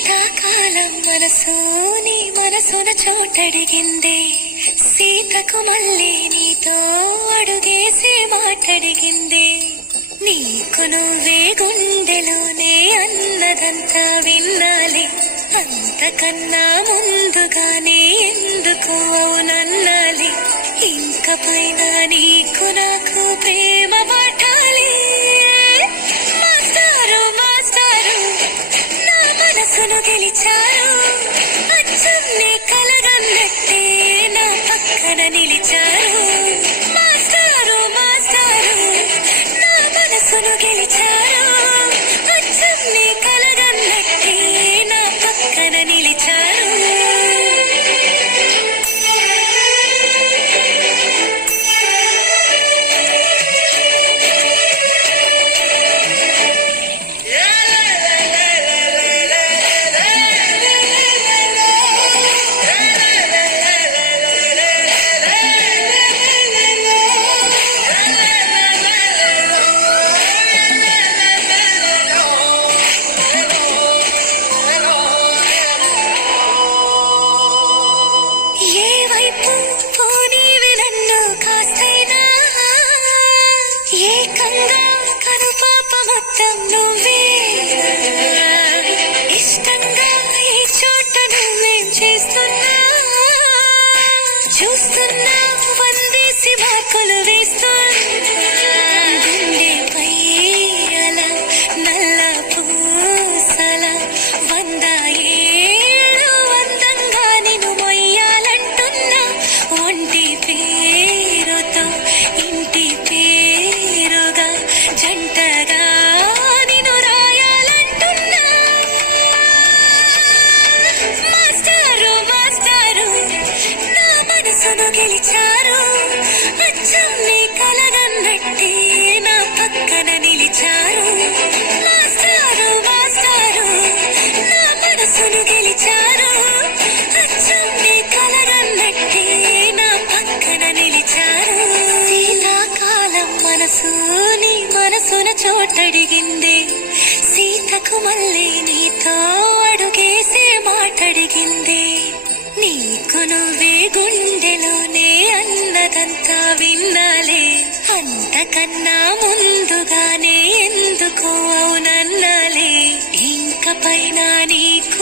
శీతాకాలం మనసు నీ మనసున చోటడిగిందే, సీతకు మళ్ళీ నీతో అడుగేసి మాటడిగిందే. నీకు నువ్వే గుండెలోనే అన్నదంతా విన్నాలి, అంతకన్నా ముందుగానే ఎందుకు అవునన్నాలి. ఇంక పైన నీకు నాకు ప్రేమ పాఠాలి. మాస్టారు మాస్టారు నా మనసును గెలిచారు, అచ్చం నీ కలగన్నట్టే నా పక్కన నిలిచారు. మాస్టారు మాస్టారు నా మనసును గెలిచారు, అచ్చం నీ కలగన్నట్టే నా పక్కన నిలిచారు. ఏకంగా కనుపాప మొత్తం నువ్వే, ఇష్టంగా ఈ చోట నువ్వేం చేస్తున్నా చూస్తున్నా, వందేసి మార్కులు వేస్తున్నా. గుండెపై అలా నల్ల పూసల 100 ఏళ్ళు అందంగా నిన్ను మొయ్యాలంటున్నా. ఒంటి పేరుతో ఇంటి పేరుగా జంటగా నిన్ను రాయాలంటున్నా. మాస్టారు మాస్టారు నా మనసును గెలిచారు, అచ్చం నీ కలగన్నట్టే నా పక్కన నిలిచారు. మాస్టారు మాస్టారు నా మనసును గెలిచారు, అచ్చం నీ కలగన్నట్టే నా పక్కన నిలిచారు. శీతాకాలం మనసు నీ మనసున చోటడిగిందే, సీతకు మళ్ళీ నీతో అడుగేసే మాటడిగిందే. నీకు నువ్వే గుండెలోనే అన్నదంతా విన్నాలే, అంతకన్నా ముందుగానే ఎందుకు అవునన్నాలే. ఇంక పైన నీకు